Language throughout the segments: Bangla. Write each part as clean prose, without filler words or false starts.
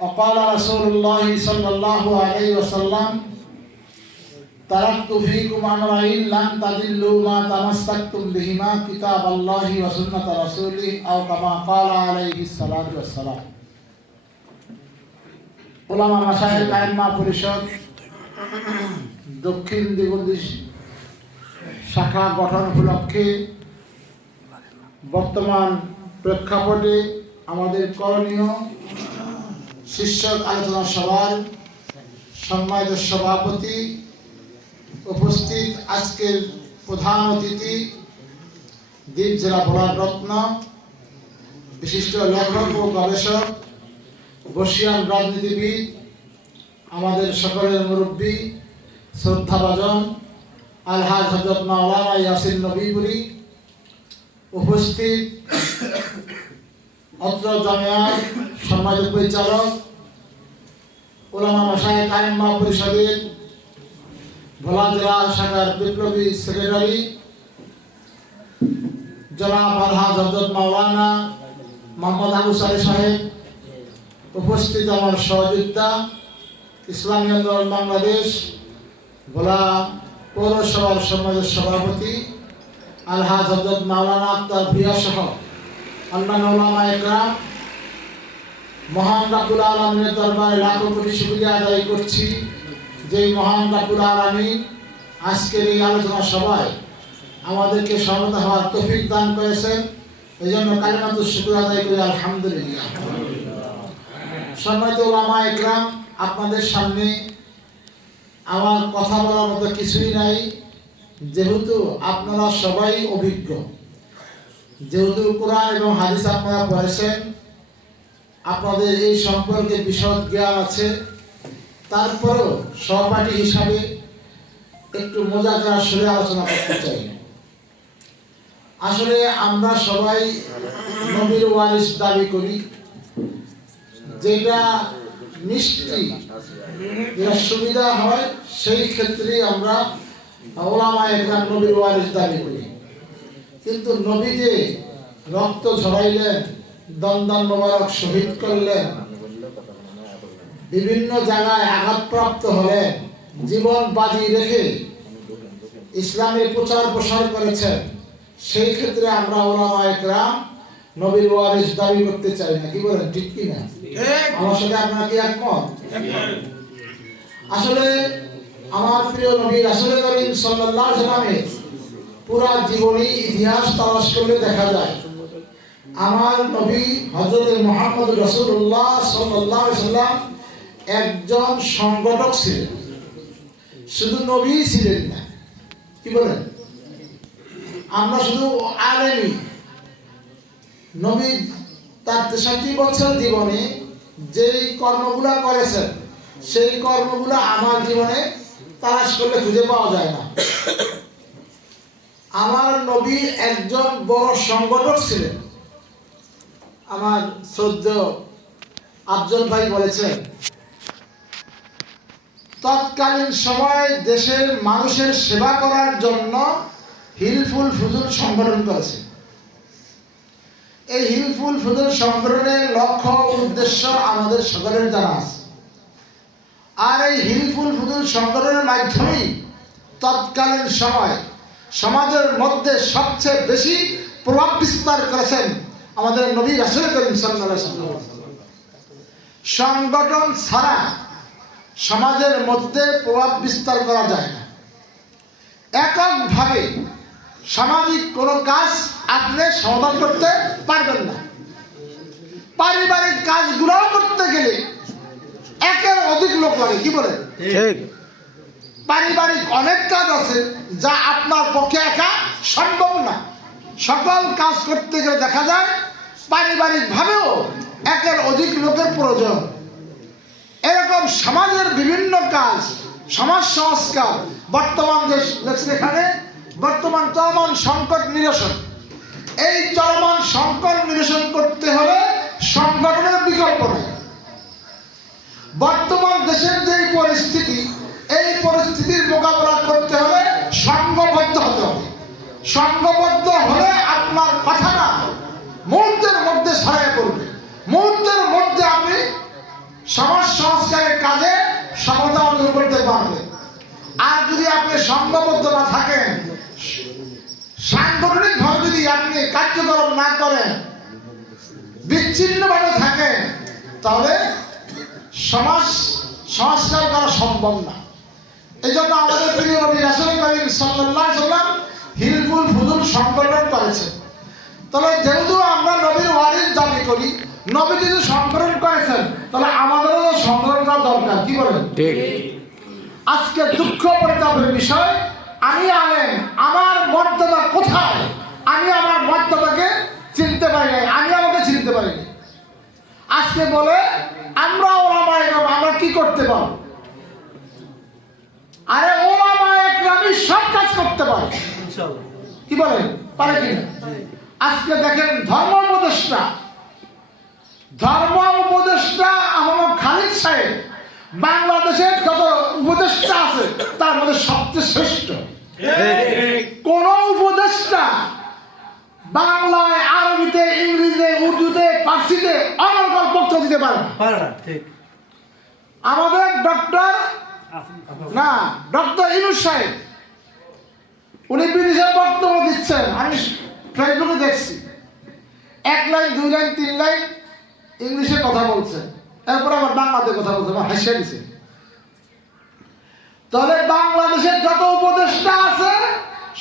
وقال رسول الله صلى الله عليه وسلم تركت فيكم أمرين لن تضلوا ما تمسكتم بهما كتاب الله وسنة رسوله أو كما قال عليه الصلاة والسلام উলামা মাশায়েখ আইম্মা পরিষদ দক্ষিণ দিগন্তি শাখা গঠন উপলক্ষে বর্তমান প্রেক্ষাপটে আমাদের করণীয় শীর্ষক আলোচনা সভার সম্মানিত সভাপতি, উপস্থিত আজকের প্রধান অতিথি, দ্বীপ জেলা ভোলার রত্ন, বিশিষ্ট লেখক ও গবেষক, বর্ষিয়ান রাজনীতিবিদ, আমাদের সকলের মুরব্বী, শ্রদ্ধাভাজন আলহাজ হযরত মাওলানা ইয়াসিন নবীপুরী, উপস্থিত অত্র জামিয়ার সম্মানিত পরিচালক, উলামা মাশায়েখ আইম্মা পরিষদের ভোলা জেলা শাখার বিপ্লবী সেক্রেটারি জনাব আলহাজ হযরত মাওলানা মোহাম্মদ আবু সালেহ সাহেব, উপস্থিত আমার সহযোদ্ধা ইসলামী আন্দোলন বাংলাদেশ ভোলা পৌরসভার সম্মানিত সভাপতি আলহাজ হযরত মাওলানা আক্তার ভূঁইয়া সহ অন্যান্য উলামায়ে কেরাম, মহান রাব্বুল আলামিনের দরবারে লাখো কোটি শুকরিয়া আদায় করছি যে মহান রাব্বুল আলামিন আজকের এই আলোচনা সভায় আমাদেরকে সমবেত হওয়ার তৌফিক দান করেছেন। এই জন্য কালিমাতুশ শুকর আদায় করি আলহামদুলিল্লাহ। সম্মানিত উলামায়ে কেরাম, আপনাদের সামনে আমার কথা বলার মতো কিছুই নাই, যেহেতু আপনারা সবাই অভিজ্ঞ, যেহেতু কোরআন এবং হাদিস আপনারা পড়েছেন, আপনাদের এই সম্পর্কে বিশদ জ্ঞান আছে, তারপরেও সহপাঠী হিসাবে একটু মোজাকার সুরে আলোচনা করতে চাই। আসলে আমরা সবাই নবীর ওয়ারিস দাবি করি, যেটা নিশ্চিত যেটা সুবিধা হয় সেই ক্ষেত্রে আমরা উলামায়ে কেরাম নবীর ওয়ারিস দাবি করি। কিন্তু নবী যে রক্ত ঝরাইলেন, দমদম মোবারক শহীদ করলেন, বিভিন্ন জায়গায় আঘাতপ্রাপ্ত হলেন, জীবন বাজি রেখে ইসলামের প্রচার প্রসার করেছেন, সেই ক্ষেত্রে আমরা উলামায়ে কেরাম নবীর ওয়ারিস দাবি করতে চাই না। কি বলেন, ঠিক কি না? আমার সাথে আপনারা কি একমত? আসলে আমার প্রিয় নবী রাসূল করিম সাল্লাল্লাহু আলাইহি ওয়াসাল্লামের পুরা জীবনী ইতিহাস তালাশ করলে দেখা যায় আমার নবী হযরত মুহাম্মদ রাসূলুল্লাহ সাল্লাল্লাহু আলাইহি ওয়াসাল্লাম একজন সংগঠক ছিলেন, শুধু নবী ছিলেন না। কি বলেন? আমরা শুধু আলেমী নবী তার 63 বছর জীবনে যেই কর্মগুলা করেছেন সেই কর্মগুলা আমার জীবনে তালাশ করলে খুঁজে পাওয়া যায় না। আমার নবী একজন বড় সংগঠক ছিলেন। আমার শ্রদ্ধেয় আফজল ভাই বলেছেন, তৎকালীন সময়ে দেশের মানুষের সেবা করার জন্য হিলফুল ফুজুল সংগঠন করেছে। এই হিলফুল ফুজুল সংগঠনের লক্ষ্য উদ্দেশ্য আমাদের সকলের জানা আছে। আর এই হিলফুল ফুজুল সংগঠনের মাধ্যমেই তৎকালীন সময় সমাজের মধ্যে সবচেয়ে বেশি প্রভাব বিস্তার করেছেন আমাদের নবী রাসূল করিম সাল্লাল্লাহু আলাইহি ওয়াসাল্লাম। সংগঠন ছাড়া সমাজের মধ্যে প্রভাব বিস্তার করা যায় না। এককভাবে সামাজিক কোনো কাজ আপনি সমাধান করতে পারবেন না। পারিবারিক কাজগুলোও করতে গেলে একের অধিক লোক লাগে। কি বলেন? ঠিক। পারিবারিক অনেক কাজ আছে যা আপনার পক্ষে একা সম্ভব না। সকল কাজ করতে গেলে দেখা যায় পারিবারিক ভাবেও একের অধিক লোকের প্রয়োজন। এরকম সমাজের বিভিন্ন কাজ, সমাজ সংস্কার, বর্তমান যে এখানে বর্তমান চলমান সংকট নিরসন, এই চলমান সংকট নিরসন করতে হলে সংগঠনের বিকল্প নেই। বর্তমান দেশের যে পরিস্থিতি, এই পরিস্থিতির মোকাবেলা করতে হলে সংঘবদ্ধ হতে হবে। সংঘবদ্ধ হলে আপনার কথাটা মুহূর্তের মধ্যে ছড়িয়ে পড়বে, মুহূর্তের মধ্যে আপনি সমাজ সংস্কারের কাজে সমতা অর্জন করতে পারবে। আর যদি আপনি সংঘবদ্ধ না থাকেন, সাংগঠনিক ভাবে যদি আপনি কার্যক্রম না করেন, বিচ্ছিন্ন ভাবে থাকেন, তাহলে সমাজ সংস্কার করা সম্ভব না। এই জন্য আমাদের প্রিয় নবী রাসূল করিম সাল্লাল্লাহু আলাইহি ওয়াসাল্লাম হিলফুল ফুজুল সংগঠন করেছেন। তাহলে যেহেতু আমরা নবীর ওয়ারিস দাবি করি, নবী যদি সংগঠন করেছেন, তাহলে আমাদেরও সংগঠন করা দরকার। কি বলেন? ঠিক। আজকে দুঃখ পরিতাপের বিষয়, আমি আলেম, আমার মর্যাদা কোথায়? আমি আমার মর্যাদাকে চিনতে পারি নাই, আমি আমাকে চিনতে পারিনি। আজকে বলে আমরা ওলামা একরাম, আমরা কি করতে পারব? আরে ওলামা একরামই সব কাজ করতে পারে। কি বলেন? পারে কিনা? আজকে দেখেন ধর্ম উপদেষ্টা আহমদ খালিদ সাহেব বাংলাদেশের যত উপদেষ্টা আছে তার মধ্যে সবচেয়ে শ্রেষ্ঠ। কোন উপদেষ্টা বাংলায়, আরবিতে, ইংরেজিতে, উর্দুতে, ফার্সিতে অনর্গল বক্তব্য দিতে পারে না। আমাদের ডক্টর ইউনূস সাহেব, উনি বিদেশে বক্তব্য দিচ্ছেন, আমি ফেসবুকে দেখছি, 1 লাইন 2 লাইন 3 লাইন ইংলিশে কথা বলছেন, এরপর আবার বাংলাতে কথা বলছেন, আমার হাসিয়ে দিছে। তাহলে বাংলাদেশের যত উপদেষ্টা আছে,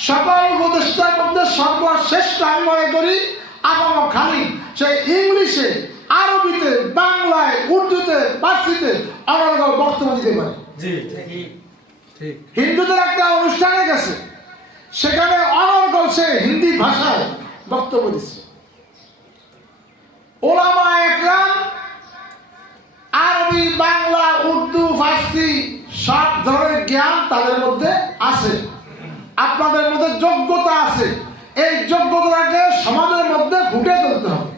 সকল উপদেষ্টার মধ্যে সর্বশ্রেষ্ঠ আমি মনে করি আহমদ খালিদ। সে ইংলিশে, আরবিতে, বাংলায়, উর্দুতে, ফার্সিতে অনর্গল বক্তব্য দিতে পারে। হিন্দুদের একটা অনুষ্ঠানে গেছে, সেখানে অনর্গল সে হিন্দি ভাষায় বক্তব্য দিচ্ছে। ওলামা একরাম আরবি, বাংলা, উর্দু, ফার্সি সব ধরনের জ্ঞান তাদের মধ্যে আছে। আপনাদের মধ্যে যোগ্যতা আছে, এই যোগ্যতাকে সমাজের মধ্যে ফুটে তুলতে হবে।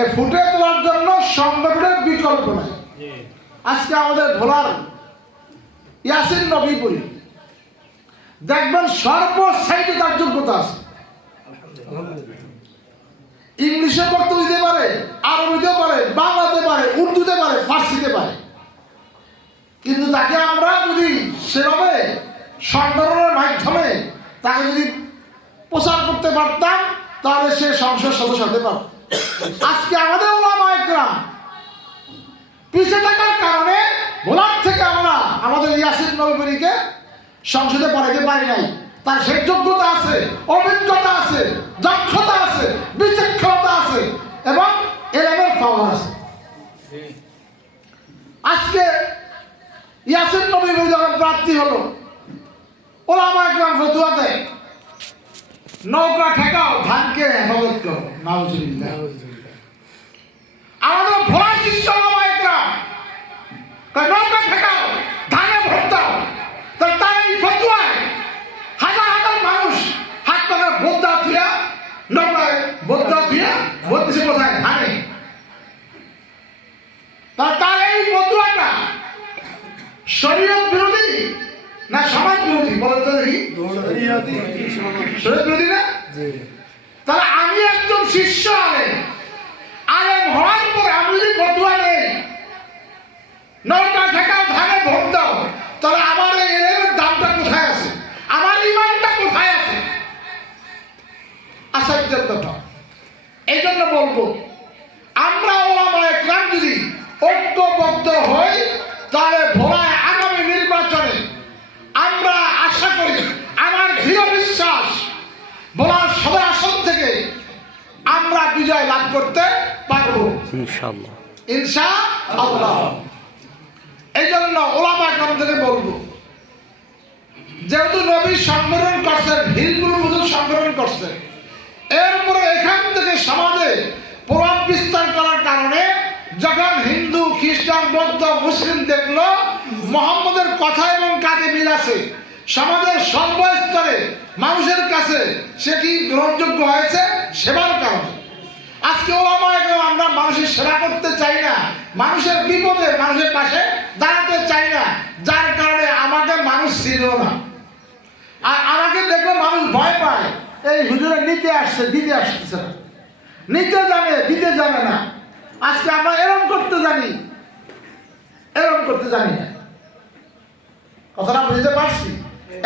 এই ফুটে তোলার জন্য সংগঠনের বিকল্প নাই। আজকে আমাদের ভোলার ইয়াসিন নবীপুরি দেখবেন সর্বসাইডে তার যোগ্যতা আছে। ইংলিশে বক্তব্য দিতে পারে, আরবিতে পারে, বাংলাতে পারে, উর্দুতে পারে, ফার্সিতে পারে। কিন্তু তাকে আমরা যদি সেভাবে সংগঠনের মাধ্যমে তাকে যদি প্রচার করতে পারতাম, তাহলে সে সংসদ সদস্য হতে পারত। আজকে আমাদের ওলামা একরাম পিছিয়ে থাকার কারণে ভোলার থেকে আমরা আমাদের ইয়াসিন নবীপুরীকে সংসদে পাঠাতে পারি নাই। তার সেই যোগ্যতা আছে, অভিজ্ঞতা আছে, দক্ষতা আছে, বিচক্ষণতা আছে এবং এলেমের পাওয়ার আছে। আজকে ইয়াসিন নবীপুরী যখন প্রার্থী হলো, ওলামা একরাম ফতোয়া দেয়, নৌকা ঠেকাও, ধানকে হেফাজত করো। নাউজুবিল্লাহ। আমাদের ভোলার শিষ্য ওলামা একরাম নৌকা ঠেকাও, ধানে ভোট দাও। তার এই ফতোয়ায় হাজার হাজার মানুষ হাত পাকা বোদ্ধা থুয়া, নৌকায় বোদ্ধা থুয়া ভোট দিছে কোথায়? ধানে। তার এই ফতোয়াটা শরীয়ত বিরোধী না সমাজ বিরোধী? বলেন তো দেখি। শরীয়ত বিরোধী না? তাহলে আমি একজন শিষ্য আলেম হওয়ার পরে আমি যদি ফতোয়া নেই, নৌকা ঠেকাও, ধানে ভোট দাও, তাহলে আমার এই এলেমের দামটা কোথায় আছে? আমার ইমানটা কোথায় আছে? আশ্চর্যের কথা। এই জন্য বলবো, আমরা ওলামা একরাম যদি ঐক্যবদ্ধ হই, তাহলে ভোলায় আগামী নির্বাচনে আমরা আশা করি, আমার দৃঢ় বিশ্বাস, ভোলার সদর আসন থেকে আমরা বিজয় লাভ করতে পারবো ইনশাআল্লাহ। ইনশাআল্লাহ। এই জন্য ওলামা একরাম থেকে বলবো, যেহেতু নবী সংগঠন করছেন, হিলফুল ফুজুল সংগঠন করছেন, এরপরে এখান থেকে সমাজে প্রভাব বিস্তার করার কারণে যখন হিন্দু, খ্রিস্টান, বৌদ্ধ, মুসলিম দেখলো মুহাম্মদের কথা এবং কাজে মিল আছে, সমাজের সর্বস্তরে মানুষের কাছে সে কি গ্রহণযোগ্য হয়েছে? সেবার কারণে। আজকে ওলামা একরাম আমরা মানুষের সেবা করতে চাই না, মানুষের বিপদে মানুষের পাশে দাঁড়াতে চাই না, যার কারণে আমাকে মানুষ ছিল না। আর আমাকে দেখলে মানুষ ভয় পায়, এই হুজুরে নিতে আসছে, দিতে আসতেছে না, নিতে জানে, দিতে জানে না। আজকে আমরা এরকম করতে জানি, এরকম করতে জানি না। কথাটা বুঝতে পারছি?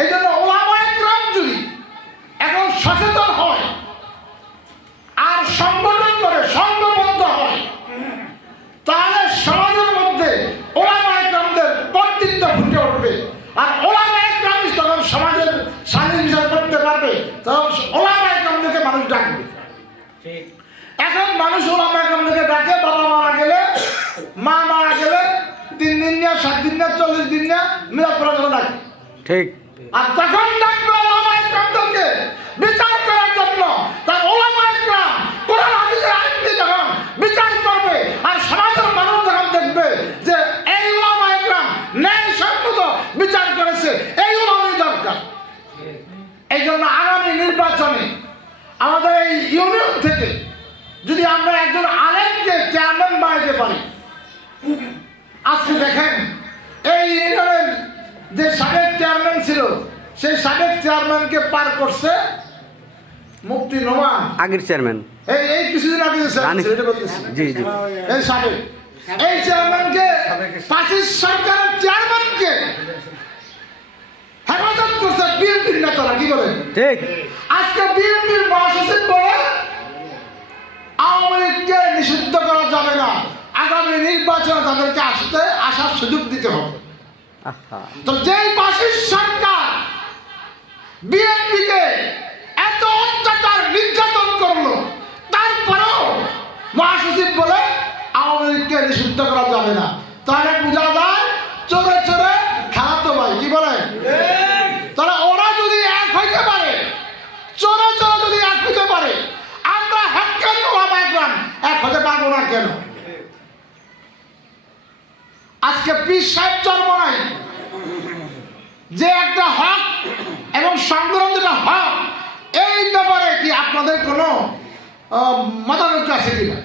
এই জন্য ওলামায়ে কেরাম যদি এখন সচেতন হয় আর সংগঠন করে সংঘবদ্ধ হয়, তাহলে সমাজের মধ্যে ওলামায়ে কেরামদের কর্তৃত্ব ফুটে উঠবে। আর ওলামায়ে কেরাম যখন সমাজের সালিস বিচার করতে পারবে, তখন ওলামায়ে কেরামদেরকে মানুষ ডাকবে। এখন মানুষ ওলামায়ে কেরামদেরকে ডাকে, বাবা মারা গেলে, মা মারা গেলে 3 দিন না 7 দিন না 40 দিন না মিলাদ করার জন্য ডাকে। ঠিক। আর তখন ডাকবে ওলামায়ে কেরামদেরকে বিচার করার জন্য। তার ওলামায়ে কেরাম কোরআন হাদিসের আইন দিয়ে যখন বিচার করবে, আর সমাজের মানুষ যখন দেখবে যে এই ওলামায়ে কেরাম ন্যায়সম্মত বিচার করেছে, এই ওলামাই দরকার। এই জন্য আগামী নির্বাচনে আমাদের এই ইউনিয়ন থেকে যদি আমরা একজন আলেমকে চেয়ারম্যান বানাইতে পারি, আজকে দেখেন এই ইউনিয়নের যে সাবেক চেয়ারম্যান ছিল, সেই সাবেক চেয়ারম্যানকে পার করছে মুফতি নোমান, আগের চেয়ারম্যান। এই কিছুদিন আগে এই সাবেক এই চেয়ারম্যানকে, ফাসিস্ট সরকারের চেয়ারম্যানকে হেফাজত করছে বিএনপির নেতারা। কি বলেন? ঠিক। আজকে বিএনপির মহাসচিব বলে আওয়ামী লীগকে নিষিদ্ধ করা যাবে না, আগামী নির্বাচনে তাদেরকে আসার সুযোগ দিতে হবে। তো যেই ফাসিস্ট সরকার বিএনপিকে এত অত্যাচার নির্যাতন করলো, তারপরেও মহাসচিব বলে আওয়ামী লীগকে নিষিদ্ধ করা যাবে না, তাহলে বোঝা যায় চোরে চোরে খালাতো ভাই। কি বলে? তাহলে ওরা যদি এক হইতে পারে, চোরে চোরে যদি এক হইতে পারে, আমরা হক্কানি ওলামায়ে কেরাম এক হতে পারবো না কেন? আজকে পীর সাহেব চরমনাই যে একটা হক এবং সংগ্রাম যেটা হক, এই ব্যাপারে কি আপনাদের কোনো মতামত আছে কিনা?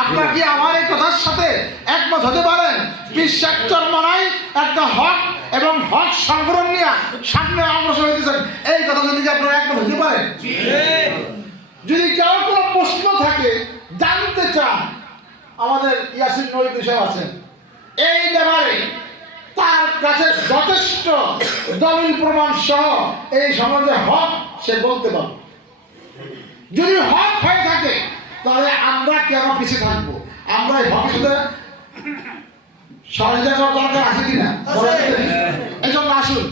আপনারা কি আমার এই কথার সাথে একমত হতে পারেন? পীর সাহেব চরমনাই একটা হক এবং হক সংগ্রাম নিয়ে সামনে অগ্রসর হইতেছেন, এই কথা যদি আপনারা একমত হতে পারেন? যদি কেউ কোনো প্রশ্ন থাকে, জানতে চান, আমাদের ইয়াসিন নবী সাহেব আছেন, এই ব্যাপারে তার কাছে যথেষ্ট দলিল প্রমাণ সহ এই সমাজে হক সে বলতে পারবে। যদি হক হয়ে থাকে, তাহলে আমরা কেন পিছিয়ে থাকবো? আমরা এই হকের সাথে সহযোগিতা করার দরকার আছে কিনা? এই জন্য আসুন,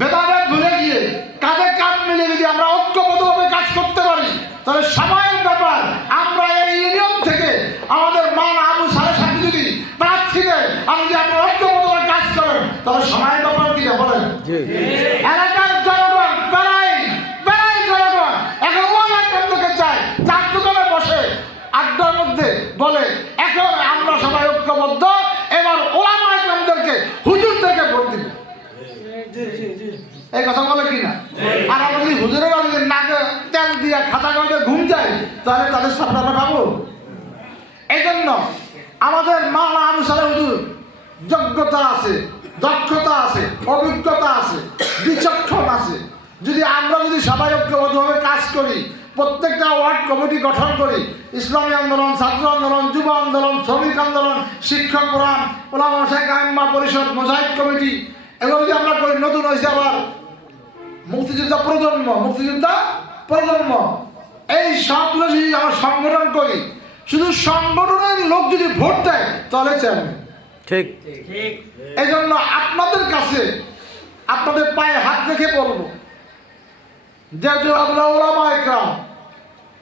ভেদাভেদ ভুলে গিয়ে কাঁধে কাঁধ মিলে যদি আমরা ঐক্যবদ্ধভাবে কাজ করতে পারি, তাহলে সময়ের ব্যাপার। আমরা এই ইউনিয়ন থেকে আমাদের মান আবু সালেহ সাথে যদি প্রার্থী দেয়, আমি যদি আপনারা ঐক্যবদ্ধভাবে কাজ করেন, তাহলে সময়ের ব্যাপার কিনা বলেন? এলাকার জনগণ বেড়াই জনগণ এখন ওলামায়ে কেরামকে চায়, চার দোকানে বসে আড্ডার মধ্যে বলে এখন আমরা সবাই ঐক্যবদ্ধ, এবার ওলামায়ে কেরামদেরকে হুজুর থেকে ভোট দিব। এই কথা বলে কিনা? আর আমরা যদি হুজুরেরা যদি নাকে তেল দিয়ে খাতা কাগজে ঘুম যায়, তাহলে তাদের সামনে আমরা পাবো? এই জন্য আমাদের মাওলানা আবু সালেহ হুজুর যোগ্যতা আছে, দক্ষতা আছে, অভিজ্ঞতা আছে, বিচক্ষণ আছে। যদি আমরা যদি সবাই ঐক্যবদ্ধভাবে কাজ করি, প্রত্যেকটা ওয়ার্ড কমিটি গঠন করি, ইসলামী আন্দোলন, ছাত্র আন্দোলন, যুব আন্দোলন, শ্রমিক আন্দোলন, শিক্ষক ফোরাম, ওলামা শাইখ আইম্মা পরিষদ, মুজাহিদ কমিটি, এগুলো যদি আমরা করি, নতুন হয়েছে আবার মুক্তিযোদ্ধা প্রজন্ম, এই সবগুলো যদি আমরা সংগঠন করি, শুধু সংগঠনের লোক যদি ভোট দেয়, তাহলে চাইবে। ঠিক। এই জন্য আপনাদের কাছে আপনাদের পায়ে হাত রেখে বলবো, যেহেতু আমরা ওলামায়ে কেরাম,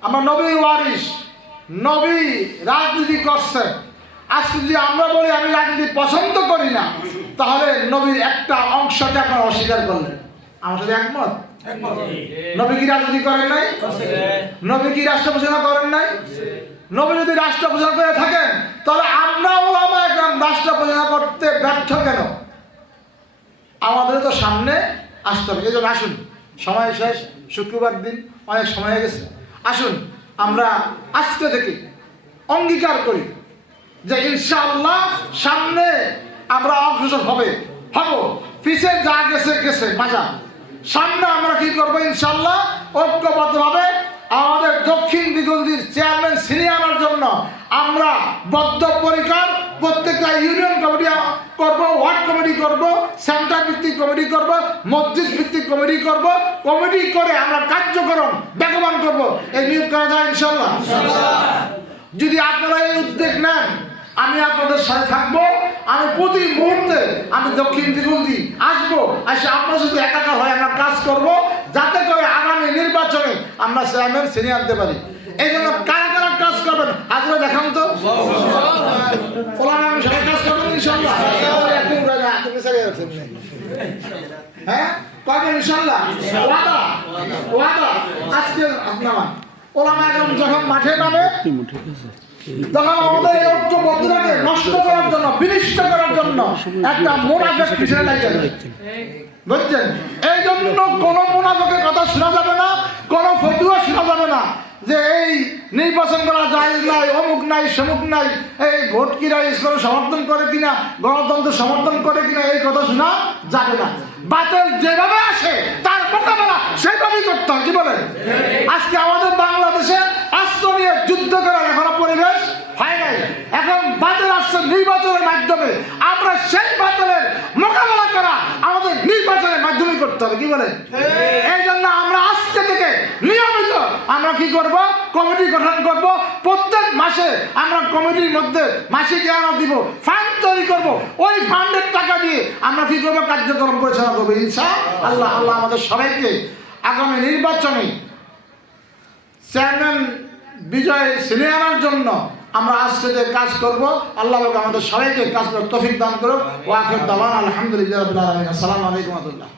আমরা নবীর ওয়ারিস, নবী রাজনীতি করছেন। আজকে যদি আমরা বলি আমি রাজনীতি পছন্দ করি না, তাহলে নবীর একটা অংশকে আপনারা অস্বীকার করলেন। আমার সাথে একমত? নবী কি রাজনীতি করেন নাই? নবী কি রাষ্ট্র পরিচালনা করেন নাই? নবী যদি রাষ্ট্র পরিচালনা করে থাকেন, তাহলে আমরা ওলামায়ে কেরাম রাষ্ট্র পরিচালনা করতে ব্যর্থ কেন? আমাদের তো সামনে আসতে হবে। এই জন্য আসুন, সময় শেষ, শুক্রবার দিন, অনেক সময় হয়ে গেছে। আসুন আমরা আজকে থেকে অঙ্গীকার করি যে ইনশাআল্লাহ সামনে আমরা অগ্রসর হব। পিছে যা গেছে গেছে, বাজা, সামনে আমরা কি করবো? ইনশাআল্লাহ ঐক্যবদ্ধভাবে আমাদের দক্ষিণ দিগন্তীর চেয়ারম্যান ছিনিয়ে আনার জন্য আমরা বদ্ধপরিকর। প্রত্যেকটা ইউনিয়ন কমিটি করব, ওয়ার্ড কমিটি করব, সেন্টার ভিত্তিক কমিটি করব, মসজিদ ভিত্তিক কমিটি করব। কমিটি করে আমরা কার্যক্রম বেগবান করব। এই নিয়োগ করা যায় ইনশাল্লাহ। যদি আপনারা এই উদ্যোগ নেন, আমি আপনাদের সাথে থাকবো। আমি প্রতি মুহূর্তে আমি দক্ষিণ দিগন্তি আসবো, এসে আপনার সাথে একাকার হয়ে আমরা কাজ করব, যাতে করে আগামী নির্বাচনে আমরা চেয়ারম্যান ছিনিয়ে আনতে পারি। এই জন্য কারা কারা কাজ করবেন আজকে দেখান তো। আমি সবাই কাজ করবেন ইনশাল্লাহ। হ্যাঁ করবেন ইনশাল্লাহ। ওয়াদা ওয়াদা। আজকে আপনার ওলামা একদম যখন মাঠে নামে, তখন আমাদের এই ঐক্যবদ্ধতাকে নষ্ট করার জন্য, বিনষ্ট করার জন্য একটা মুনাফিক পিছনে লাগে, বুঝছেন? এই জন্য কোন মুনাফিকের কথা শোনা যাবে না, কোন ফতুয়া শোনা যাবে না যে এই নির্বাচন করা জায়েজ নাই, অমুক নাই, সমুক নাই, এই ভোট কিনা ইসলাম সমর্থন করে কিনা, গণতন্ত্র সমর্থন করে কিনা, এই কথা শোনা যাবে না। বাতিল যেভাবে আসে তার মোকাবেলা সেভাবেই করতে হয়। কি বলেন? আজকে আমাদের বাংলাদেশে অস্ত্র নিয়ে যুদ্ধ করার এখনো পরিবেশ হয় নাই। এখন বাতিল আসছে নির্বাচনের মাধ্যমে। আমরা সেই বাতিলের মোকাবেলা করা আমাদের নির্বাচনের মাধ্যমে করতে হবে। কি বলেন? এই জন্য আমরা আজকে থেকে নিয়মিত আমরা কি করব? কমিটি গঠন করব। প্রত্যেক মাসে আমরা কমিটির মধ্যে মাসিক আনা দিব, ফান্ড তৈরি করব। ওই ফান্ডের টাকা দিয়ে আমরা কি করবো? কার্যক্রম পরিচালনা করবো ইনশাআল্লাহ। আল্লাহ আমাদের সবাইকে আগামী নির্বাচনে চেয়ারম্যান বিজয় ছিনিয়ে আনার জন্য আমরা আজকে যে কাজ করব, আল্লাহ আমাদের সবাইকে কাজ করার তৌফিক দান করুক। ওয়া আখিরু দাওয়ানা আলহামদুলিল্লাহি রাব্বিল আলামিন। আসসালামু আলাইকুম ওয়া রাহমাতুল্লাহ।